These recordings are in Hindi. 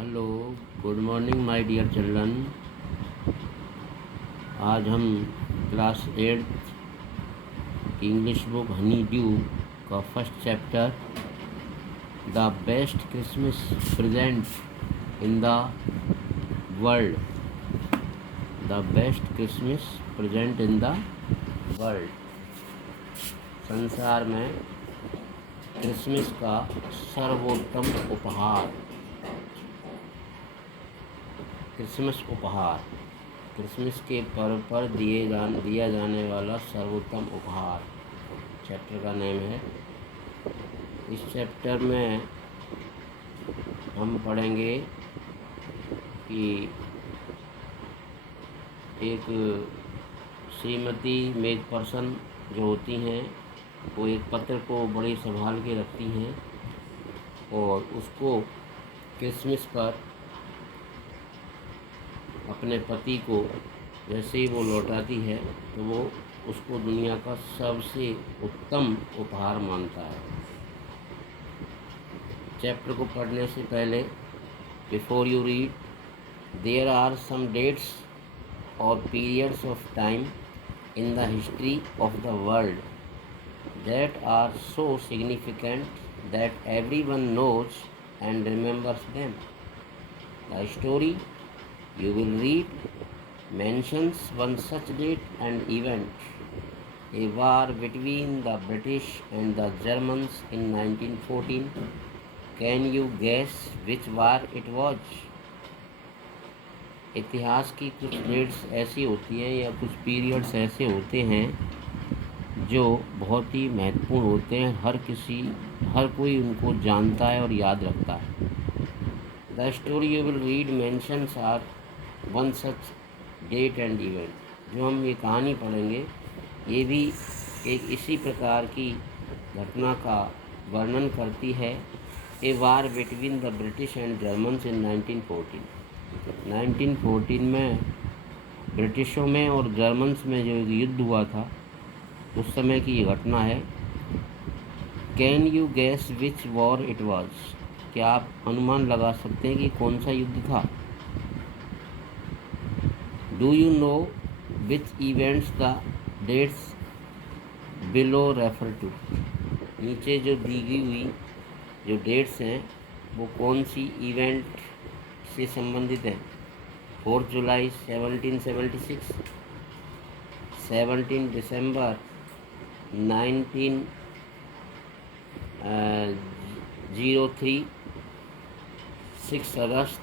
Hello, good morning my dear children. आज हम क्लास 8 की इंग्लिश बुक हनी ड्यू का first chapter the best Christmas present in the world the best Christmas present in the world संसार में क्रिसमस का सर्वोत्तम उपहार क्रिसमस के पर्व पर दिया जाने वाला सर्वोत्तम उपहार चैप्टर का नेम है। इस चैप्टर में हम पढ़ेंगे कि एक श्रीमती में एक पर्सन जो होती हैं वो एक पत्र को बड़ी संभाल के रखती हैं और उसको क्रिसमस पर अपने पति को जैसे ही वो लौटाती है तो वो उसको दुनिया का सबसे उत्तम उपहार मानता है। चैप्टर को पढ़ने से पहले before you read there are some dates और periods of time in the history of the world that are so significant that everyone knows and remembers them. The story you will read mentions one such date and event, a war between the British and the Germans in 1914. Can you guess which war it was? इतिहास की कुछ डेट्स ऐसी होती हैं या कुछ पीरियड्स ऐसे होते हैं जो बहुत ही महत्वपूर्ण होते हैं, हर कोई उनको जानता है और याद रखता है। The story you will read mentions are one such date and event. जो हम ये कहानी पढ़ेंगे ये भी एक इसी प्रकार की घटना का वर्णन करती है। A war between the British and Germans in 1914 में ब्रिटिशों में और जर्मन्स में जो युद्ध हुआ था उस समय की ये घटना है। Can you gas which war it was? क्या आप अनुमान लगा सकते हैं कि कौन सा युद्ध था? Do you know which events the dates below refer to? नीचे जो दी गई हुई जो डेट्स हैं वो कौन सी इवेंट से संबंधित हैं? 4 जुलाई 1776, 17 दिसंबर 1903, 6 अगस्त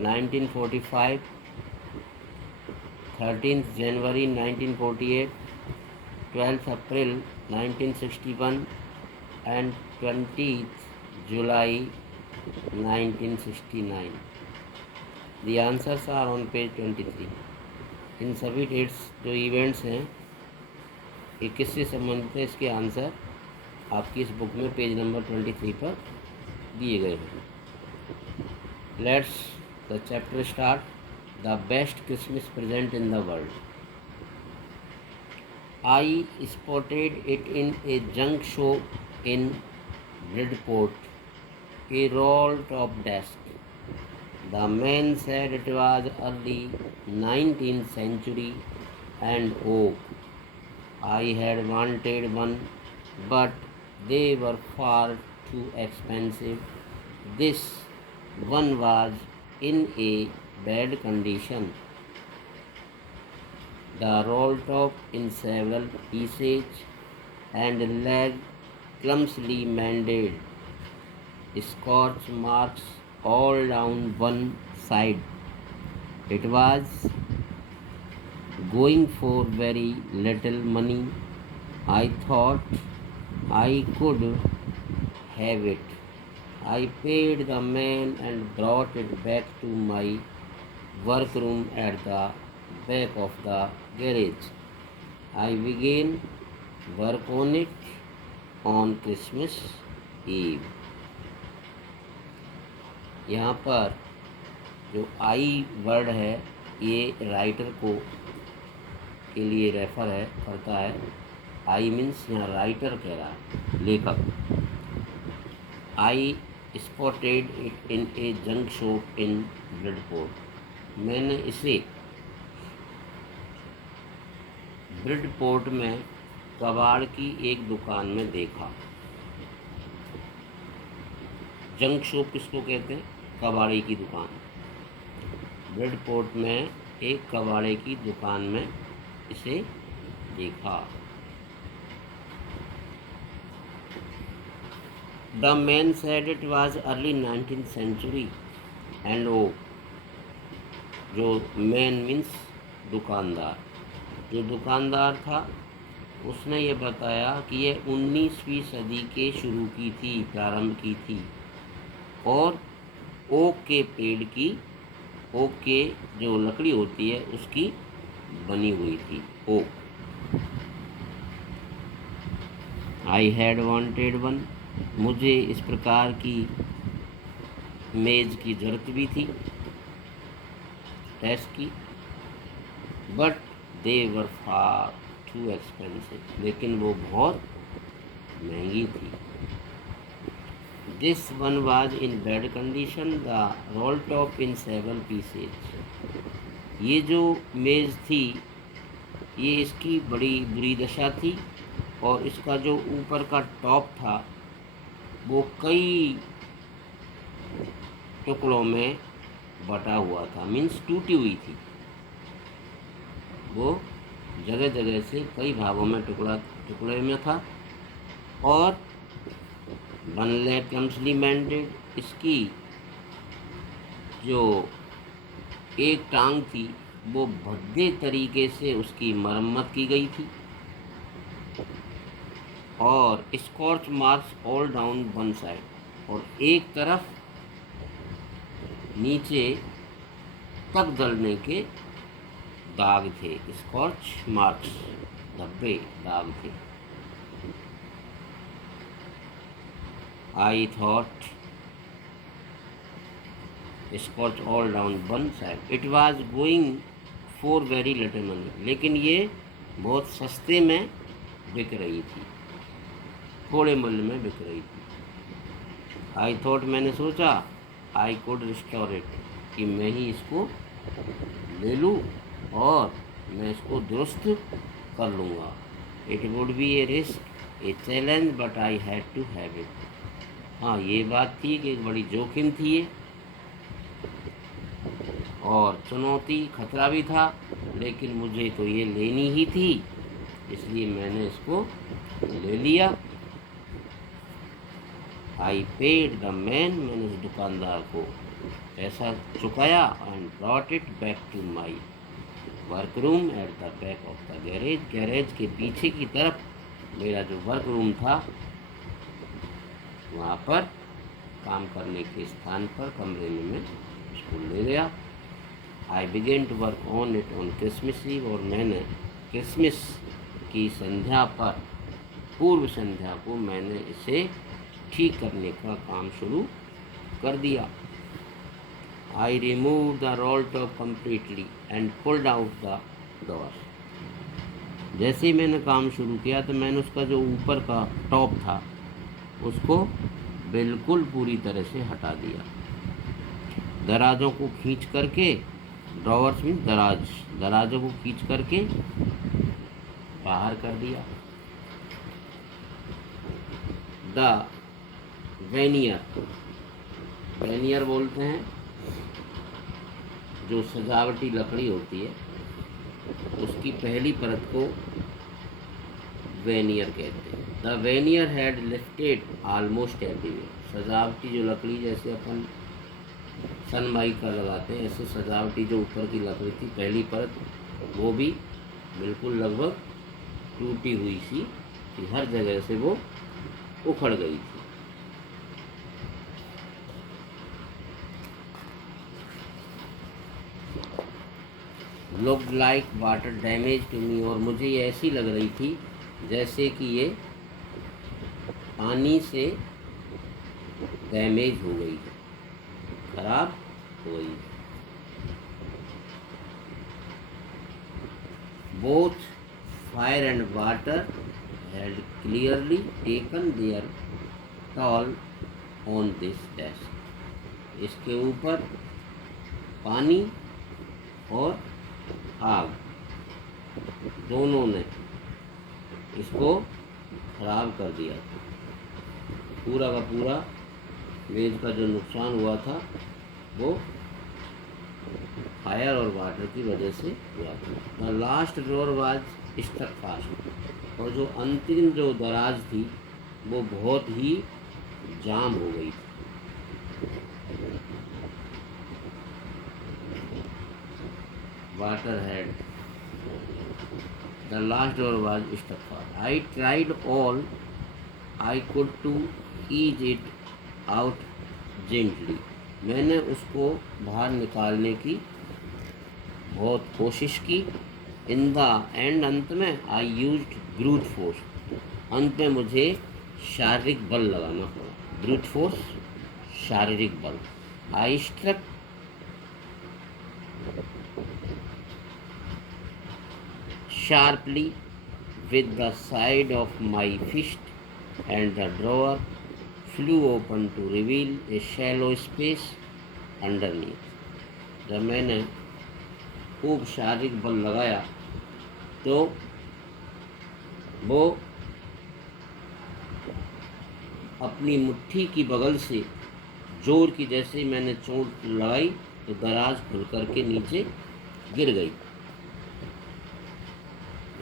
1945, 13th January 1948, 12th April 1961 and 20th July 1969. The answers are on page 23. इन सभी डेट्स जो इवेंट्स हैं ये किससे संबंधित है, इसके आंसर आपकी इस बुक में पेज नंबर 23 पर दिए गए हैं। Let's the chapter start. The best Christmas present in the world. I spotted it in a junk show in Bridport, a roll-top desk. The man said it was early 19th century and oak. I had wanted one, but they were far too expensive. This one was in a bad condition. The roll top in several pieces and leg clumsily mended, scorch marks all down one side. It was going for very little money. I thought I could have it. I paid the man and brought it back to my workroom at the back of the garage. I began work on it on Christmas Eve. यहाँ पर जो आई वर्ड है ये राइटर को के लिए रेफर करता है। आई मीन्स यहाँ राइटर कह रहा है, लेखक। आई spotted it in a junk shop in Bridport. मैंने इसे ब्रिडपोर्ट में कबाड़ की एक दुकान में देखा। जंक शॉप किसको कहते हैं? कबाड़ी की दुकान। ब्रिडपोर्ट में एक कबाड़े की दुकान में इसे देखा। The man said it was early 19th century and वो जो मैन मीन्स दुकानदार, जो दुकानदार था उसने ये बताया कि ये 19वीं सदी के शुरू की थी, प्रारंभ की थी, और ओक के पेड़ की, ओक के जो लकड़ी होती है उसकी बनी हुई थी oak. I had wanted one, मुझे इस प्रकार की मेज़ की ज़रूरत भी थी, डेस्क की, but they were far too expensive, लेकिन वो बहुत महंगी थी। This one was in bad condition, the roll top in 7 pieces. ये जो मेज़ थी ये इसकी बड़ी बुरी दशा थी और इसका जो ऊपर का टॉप था वो कई टुकड़ों में बटा हुआ था, मीन्स टूटी हुई थी। वो जगह जगह से कई भागों में टुकड़े में था। और वन लेग कम्सली मेंटेड, इसकी जो एक टांग थी वो भद्दे तरीके से उसकी मरम्मत की गई थी। और scorch marks all down one side, और एक तरफ नीचे तक जलने के दाग थे, स्कॉर्च मार्क्स, धब्बे, दाग थे। I thought scorch all down one side, it was going for very little money, लेकिन ये बहुत सस्ते में बिक रही थी, थोड़े मूल्य में बिक रही थी। आई थॉट, मैंने सोचा, आई कुड रिस्टोर इट, कि मैं ही इसको ले लूँ और मैं इसको दुरुस्त कर लूँगा। It would be a risk, a challenge, but I had to have it. हाँ, ये बात थी कि एक बड़ी जोखिम थी ये, और चुनौती, खतरा भी था, लेकिन मुझे तो ये लेनी ही थी, इसलिए मैंने इसको ले लिया। आई पेड द मैन, मैंने उस दुकानदार को पैसा चुकाया, and brought it back to my work room at the back of the garage, garage के पीछे की तरफ मेरा जो वर्क रूम था वहाँ पर, काम करने के स्थान पर, कमरे में मैं उसको ले गया। I began to work on it on Christmas Eve, और मैंने क्रिसमस की संध्या पर, पूर्व संध्या को मैंने इसे ठीक करने का काम शुरू कर दिया। I remove the roll top completely and pulled out the door. जैसे ही मैंने काम शुरू किया तो मैंने उसका जो ऊपर का टॉप था उसको बिल्कुल पूरी तरह से हटा दिया। दराजों को खींच करके, ड्रॉवर्स में दराजों को खींच करके बाहर कर दिया। द वेनियर बोलते हैं जो सजावटी लकड़ी होती है, उसकी पहली परत को वेनियर कहते हैं। The vernier had lifted almost everywhere, सजावटी जो लकड़ी, जैसे अपन सनमाइका लगाते हैं, ऐसे सजावटी जो ऊपर की लकड़ी थी, पहली परत, वो भी बिल्कुल लगभग टूटी हुई सी थी, हर जगह से वो उखड़ गई थी। Looked like water damage to me, और मुझे ये ऐसी लग रही थी जैसे कि ये पानी से डैमेज हो गई, खराब हो गई। Both fire and water had clearly taken their toll on this dash. इसके ऊपर पानी और आग दोनों ने इसको खराब कर दिया था। पूरा का पूरा मेज का जो नुकसान हुआ था वो फायर और वाटर की वजह से हुआ था। The last drawer was stuck fast. और जो अंतिम जो दराज थी वो बहुत ही जाम हो गई थी। Water had the last drawer was stuck fast. I tried all I could to ease it out gently। मैंने उसको बाहर निकालने की बहुत कोशिश की। इन द एंड अंत में आई यूज्ड ब्रूट फोर्स। अंत में मुझे शारीरिक बल लगाना पड़ा। ब्रूट फोर्स शारीरिक बल। I struck sharply with the side of my fist and the drawer flew open to reveal a shallow space underneath। जब मैंने खूब शारीरिक बल लगाया तो वो अपनी मुट्ठी की बगल से जोर की जैसे ही मैंने चोट लगाई तो दराज खुल करके नीचे गिर गई।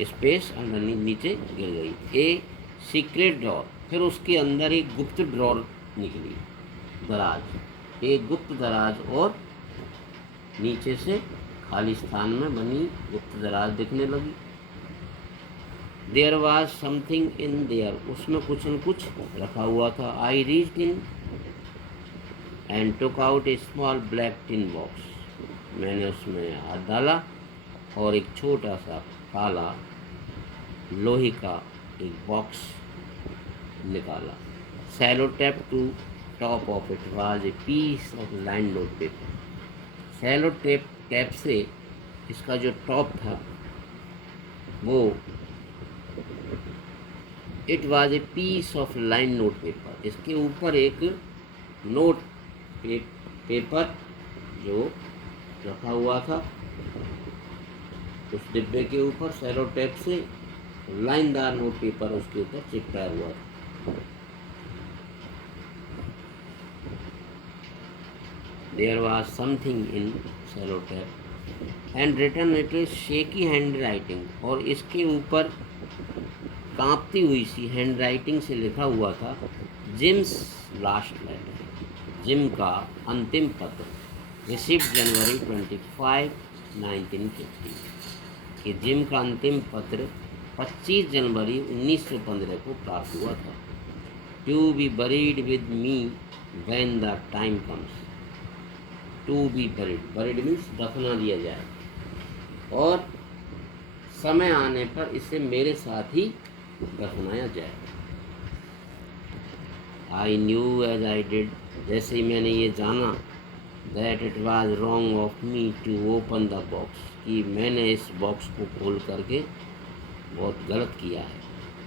स्पेस अंडरनीथ नीचे गिर गई। A secret drawer. फिर उसके अंदर एक गुप्त ड्रॉर निकली। दराज एक गुप्त दराज और नीचे से खाली स्थान में बनी गुप्त दराज दिखने लगी। There was something in there. उसमें कुछ न कुछ रखा हुआ था। I reached in and took out a small black tin box. मैंने उसमें हाथ डाला और एक छोटा सा काला लोहे का एक बॉक्स निकाला। Sellotape to top of it was a piece of line note paper. Sellotape से इसका जो टॉप था वो it was a piece of line note paper. इसके ऊपर एक नोट पेपर जो रखा हुआ था उस डिब्बे के ऊपर सैलो टेप से लाइनदार नोट पेपर उसके ऊपर चिपकाया हुआ था। There was something in sellotape and written it is shaky handwriting. और इसके ऊपर कांपती हुई सी हैंड राइटिंग से लिखा हुआ था जिम्स लास्ट लेटर। जिम का अंतिम पत्र। रिसीव्ड जनवरी 25, 1950। कि जिम का अंतिम पत्र 25 जनवरी 1915 को प्राप्त हुआ था। To be buried with me when the time comes. To be buried means दफना दिया जाए और समय आने पर इसे मेरे साथ ही दफनाया जाए। I knew as I did. जैसे ही मैंने ये जाना that it was wrong of me to open the box. कि मैंने इस बॉक्स को खोल करके बहुत गलत किया है।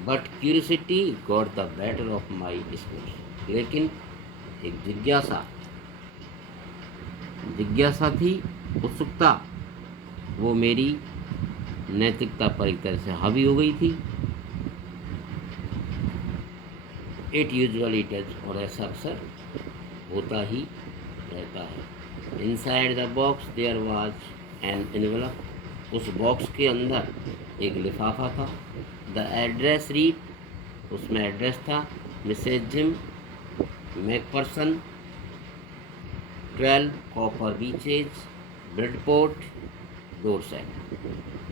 But curiosity got the better of my sports. लेकिन एक जिज्ञासा थी, उत्सुकता, वो मेरी नैतिकता पर एक तरह से हावी हो गई थी। It usually does. और ऐसा अक्सर होता ही रहता है। Inside the box there was an envelope. उस बॉक्स के अंदर एक लिफाफा था। The address read. उसमें एड्रेस था Mrs Jim McPherson 12 Copper Beeches Bridport Dorset.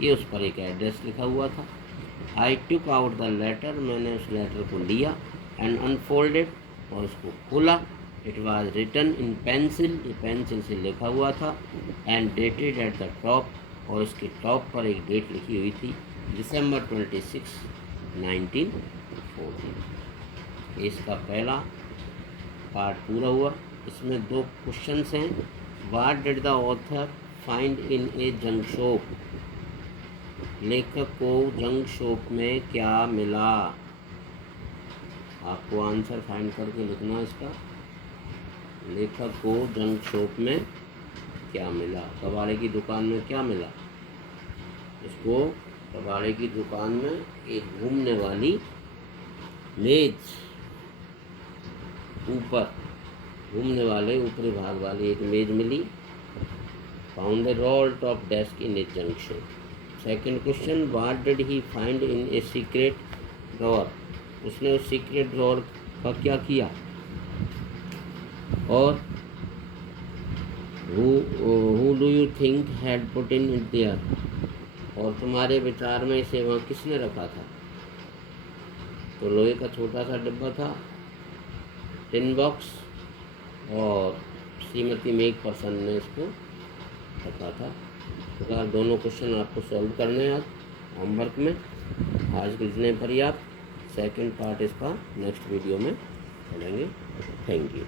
ये उस पर एक एड्रेस लिखा हुआ था। I took out the letter. मैंने उस लेटर को लिया एंड अनफोल्डेड और उसको खोला। It was written in pencil. ये पेंसिल से लिखा हुआ था and dated at the top. और उसके टॉप पर एक डेट लिखी हुई थी December 26, 1914। इसका पहला पार्ट पूरा हुआ। इसमें 2 क्वेश्चंस हैं। What did the author find in A junk shop. लेखक को जंक शॉप में क्या मिला। आपको आंसर फाइंड करके लिखना है इसका। लेखक को जंक शॉप में क्या मिला? कबाड़े की दुकान में क्या मिला इसको? कबाड़े की दुकान में एक घूमने वाली मेज, ऊपर घूमने वाले ऊपरी भाग वाली एक मेज मिली। Found the roll top desk in a junction. Second question, what did he find in a secret drawer? उसने उस सीक्रेट ड्रॉअर का क्या किया? और who do you think had put in it there? और तुम्हारे विचार में इसे वहाँ किसने रखा था? तो लोहे का छोटा सा डिब्बा था, टिन बॉक्स, और श्रीमती मेघ पर्सन ने इसको रखा था। तो यार दोनों क्वेश्चन आपको सॉल्व करने हैं आज होमवर्क में। आज के इतने पर्याप्त। सेकंड पार्ट इसका नेक्स्ट वीडियो में पढ़ेंगे। Thank you.